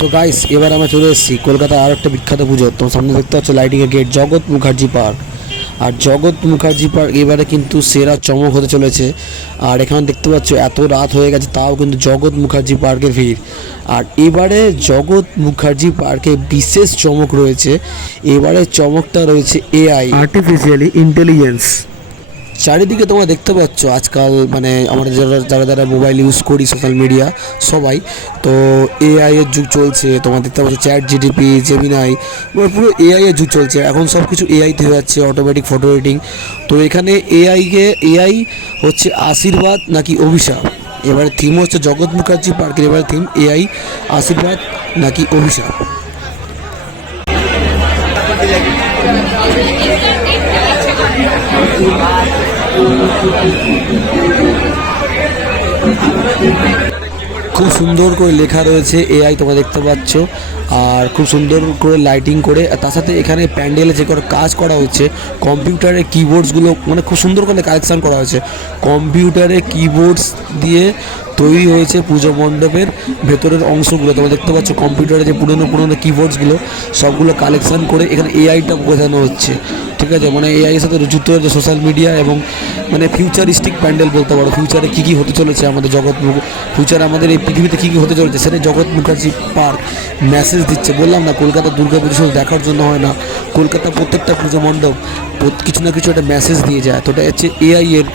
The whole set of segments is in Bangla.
তো গাইস এবার আমরা চলে এসেছি কলকাতার আর একটা বিখ্যাত পুজো। তোমার সামনে দেখতে পাচ্ছ লাইটিংয়ের গেট জগৎ মুখার্জি পার্ক আর জগৎ মুখার্জি পার্ক এবারে কিন্তু সেরা চমক হতে চলেছে। আর এখানে দেখতে পাচ্ছ এত রাত হয়ে গেছে, তাও কিন্তু জগৎ মুখার্জি পার্কের ভিড়। আর এবারে জগৎ মুখার্জি পার্কে বিশেষ চমক রয়েছে। এবারে চমকটা রয়েছে এআই আর্টিফিশিয়ালি ইন্টেলিজেন্স চারিদিকে তোমরা দেখতে পাচ্ছ আজকাল মানে আমরা যারা যারা যারা মোবাইল ইউজ করি সোশ্যাল মিডিয়া সবাই, তো এআই এর যুগ চলছে, তোমরা দেখতে পাচ্ছ চ্যাট জিডিপি জেমিনাই মানে পুরো এআই এর যুগ চলছে। এখন সব কিছু এআইতে হয়ে যাচ্ছে অটোমেটিক ফটো এডিটিং তো এখানে এআইকে এআই হচ্ছে আশীর্বাদ নাকি অভিশাপ? এবারে থিম হচ্ছে জগৎ মুখার্জি পার্কের এবারে থিম এআই আশীর্বাদ নাকি অভিশাপ? খুব সুন্দর করে লেখা রয়েছে এআই তোমরা দেখতে পাচ্ছ। আর খুব সুন্দর করে লাইটিং করে তার সাথে এখানে প্যান্ডেলে যে করে কাজ করা হচ্ছে কম্পিউটারের কিবোর্ডসগুলো মানে খুব সুন্দর করে কালেকশন করা হয়েছে। কম্পিউটারে কিবোর্ডস দিয়ে তৈরি হয়েছে পুজো মণ্ডপের ভেতরের অংশগুলো। তোমরা দেখতে পাচ্ছ কম্পিউটারে যে পুরনো পুরনো কিবোর্ডসগুলো সবগুলো কালেকশন করে এখানে এআইটা বোঝানো হচ্ছে। ঠিক আছে? মানে এআই এর সাথে যুক্ত হয়েছে সোশ্যাল মিডিয়া এবং মানে ফিউচারিস্টিক প্যান্ডেল বলতে পারো ফিউচারে কী কী হতে চলেছে আমাদের জগৎ ফিউচারে আমাদের এই পৃথিবীতে কী কী হতে চলেছে? সেটা জগৎ মুখার্জি পার্ক মেসেজ দিচ্ছে। বললাম না, কলকাতা দুর্গা পুজো দেখার জন্য হয় না কলকাতা প্রত্যেকটা পুজো মণ্ডপ কিছু না কিছু একটা মেসেজ দিয়ে যায়। তো এটা হচ্ছে এআই এর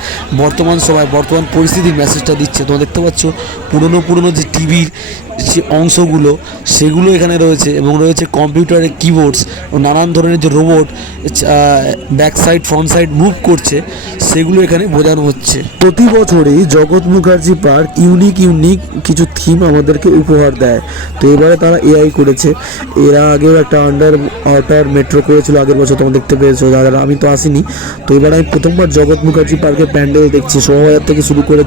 বর্তমান সময়, বর্তমান পরিস্থিতির মেসেজটা দিচ্ছে। তোমরা দেখতে পাচ্ছ, পুরনো পুরনো যে টিভির যে অংশগুলো, সেগুলো এখানে রয়েছে এবং রয়েছে কম্পিউটারের কিবোর্ডস ও নানান ধরনের যে robot back side front side move করছে। সেগুলো এখানে বোঝানো হচ্ছে। প্রতি বছরই Jagat Mukherjee park unique unique কিছু থিম আমাদেরকে উপহার দেয়। তো এবারে তারা এআই করেছে। এরা আগেও একটা আন্ডার ওয়াটার মেট্রো করেছিল, আগের বছর তোমরা দেখতে পেয়েছ। দাদারা আমি তো আসিনি। তো এবার আমি প্রথমবার জগৎ মুখার্জি পার্কের প্যান্ডেল দেখছি। শোভাবাজার থেকে শুরু করে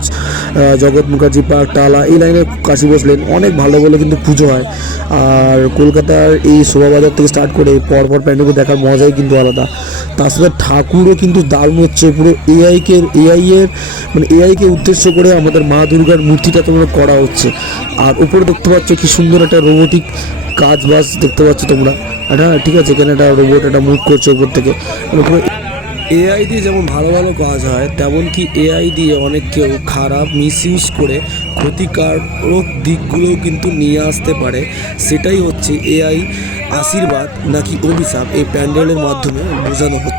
জগৎ মুখার্জি পার্ক, টালা, এই লাইনে কাশি বসলেন। অনেক ভালো ভালো কিন্তু পুজো হয়। আর কলকাতার এই শোভাবাজার থেকে স্টার্ট করে পরপর প্যান্ডেলকে দেখার মজাই কিন্তু আলাদা। সাথে ঠাকুরও কিন্তু দারুণ হচ্ছে। পুরো এআইকে এআই এর মানে এআইকে উদ্দেশ্য করে আমাদের মা দুর্গার মূর্তিটা তোমরা করা হচ্ছে। আর উপরে দেখতে পাচ্ছ কি সুন্দর একটা রোবোটিক কাজ বাজ দেখতে পাচ্ছ তোমরা। হ্যাঁ ঠিক আছে, এখানে একটা রোবট একটা মুভ করছে উপর থেকে। মানে পুরো এআই দিয়ে যেমন ভালো ভালো কাজ হয়, তেমন কি এআই দিয়ে অনেক কেউ খারাপ মিসইউজ করে ক্ষতিকারক দিকগুলোও কিন্তু নিয়ে আসতে পারে। সেটাই হচ্ছে এআই আশীর্বাদ নাকি অভিশাপ, এই প্যান্ডেলের মাধ্যমে বোঝানো হচ্ছে।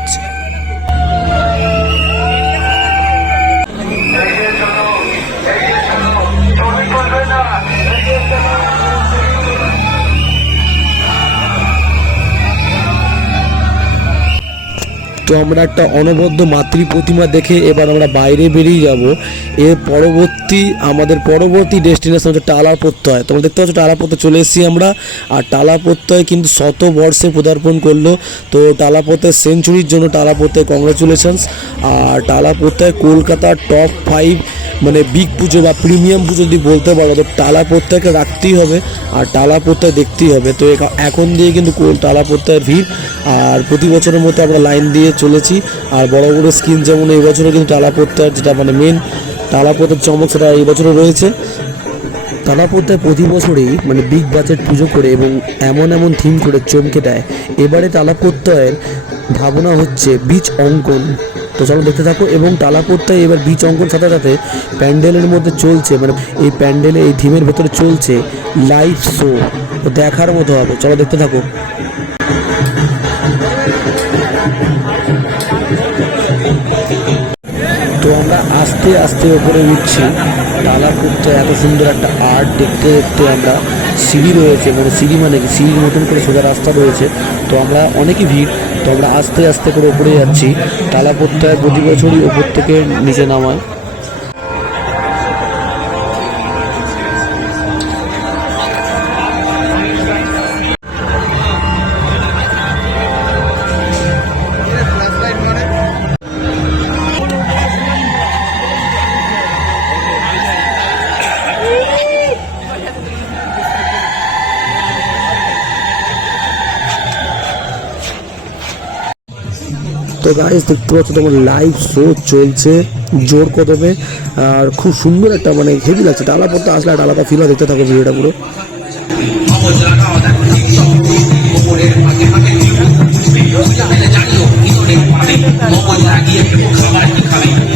তো আমরা একটা অনবদ্য মাতৃ প্রতিমা দেখে এবার আমরা বাইরে বেরিয়ে যাব। এর পরবর্তী, আমাদের পরবর্তী ডেস্টিনেশন হচ্ছে টালা প্রত্যয়। তোমরা দেখতে পাচ্ছ টালা প্রত্যয় চলে এসেছি আমরা। আর টালা প্রত্যয় কিন্তু শত বর্ষে পদার্পণ করল। তো টালা প্রত্যয় সেঞ্চুরির জন্য টালা প্রত্যয় কংগ্রাচুলেশনস আর টালা প্রত্যয় কলকাতার টপ ফাইভ মানে বিগ পুজো বা প্রিমিয়াম পুজো যদি বলতে পারো, তো টালা প্রত্যয়কে রাখতেই হবে। আর টালা প্রত্যয় দেখতেই হবে। তো এখন দিয়ে কিন্তু টালা প্রত্যয়ের ভিড়। আর প্রতি বছরের মতো আমরা লাইন দিয়ে চলেছি। আর বড় বড় স্ক্রিন যেমন এই বছরও কিন্তু টালা প্রত্যয়ের যেটা মানে মেন টালা প্রত্যয়ের চমক সেটা এই বছরও রয়েছে। তালাপোতায় প্রতি বছরই মানে বিগ বাজেট পুজো করে এবং এমন এমন থিম করে চমকে দেয়। এবারে তালাপোত্তয়ের ভাবনা হচ্ছে বীজ অঙ্কন। তো চলো দেখতে থাকো এবং তালাপোত্তায় এবার বীজ অঙ্কন সাথে সাথে প্যান্ডেলের মধ্যে চলছে মানে এই প্যান্ডেলে, এই থিমের ভেতরে চলছে লাইভ শো দেখার মতো হবে, চলো দেখতে থাকো। তো আমরা আস্তে আস্তে ওপরে উঠছি। করতে এত সুন্দর একটা আর্ট দেখতে দেখতে আমরা সিঁড়ি রয়েছে মানে সিঁড়ি মানে কি? সিঁড়ির মতন করে সোজা রাস্তা রয়েছে। তো আমরা অনেকই ভিড়, তো আমরা আস্তে আস্তে করে ওপরে যাচ্ছি। তালাপুরটায় প্রতি বছরই ওপর থেকে নিচে নামায়। তো গাইস দেখতে পাচ্ছ তোমার লাইভ শো চলছে, জোর কদমে। আর খুব সুন্দর একটা মানে হেভি লাগছে। ডালা পড়তে আসলে একটা আলাদা ফিল দেখতে থাকো ভিডিওটা পুরো। খুব।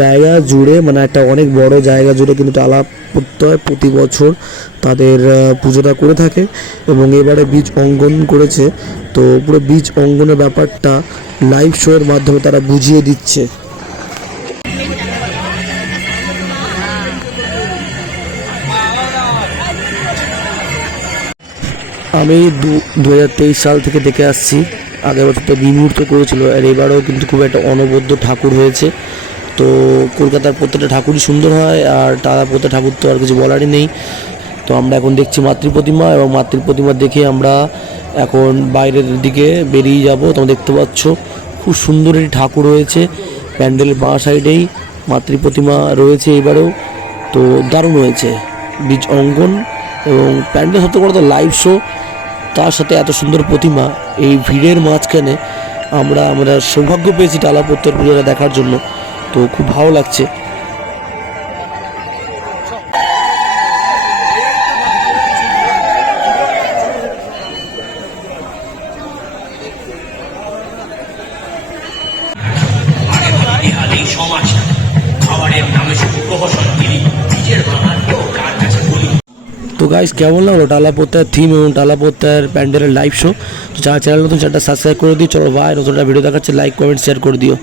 জায়গা জুড়ে মানে একটা অনেক বড় জায়গা জুড়ে কিন্তু টালা পড়তে হয় প্রতি বছর। তাদের পুজোটা করে থাকে এবং এবারে বীজ অঙ্গন করেছে। তো পুরো বীজ অঙ্গনের ব্যাপারটা লাইভ শো এর মাধ্যমে তারা বুঝিয়ে দিচ্ছে। আমি দু দু সাল থেকে দেখে আসছি। আগের বছর তো বিমূর্ত করেছিল, আর এবারেও কিন্তু খুব একটা অনবদ্য ঠাকুর হয়েছে। তো কলকাতার প্রত্যেকটা ঠাকুরই সুন্দর হয় আর তারা প্রত্যেক ঠাকুর তো আর কিছু বলারই নেই। তো আমরা এখন দেখছি মাতৃ প্রতিমা এবং মাতৃ প্রতিমা দেখে আমরা এখন বাইরের দিকে বেরিয়ে যাব। তোমরা দেখতে পাচ্ছ, খুব সুন্দর একটি ঠাকুর রয়েছে। প্যান্ডেলের বাঁ সাইডেই মাতৃ প্রতিমা রয়েছে এবারেও। তো দারুণ হয়েছে। বীজ অঙ্কন এবং প্যান্ডেল সত্যি তো লাইভ শো তার সাথে এত সুন্দর প্রতিমা, এই ভিড়ের মাঝখানে আমরা আমরা সৌভাগ্য পেয়েছি টালাপত্তর পুজোটা দেখার জন্য। তো খুব ভালো লাগছে। তো গাইস কেমন লাগল? টালাপত্তার থিম এবং টালাপত্তার প্যান্ডেলের লাইভ শো তো যারা চ্যানেল নতুন চ্যানেলটা সাবস্ক্রাইব করে দিও। চলো ভাই নতুন একটা ভিডিও দেখাচ্ছে। লাইক কমেন্ট শেয়ার করে দিও।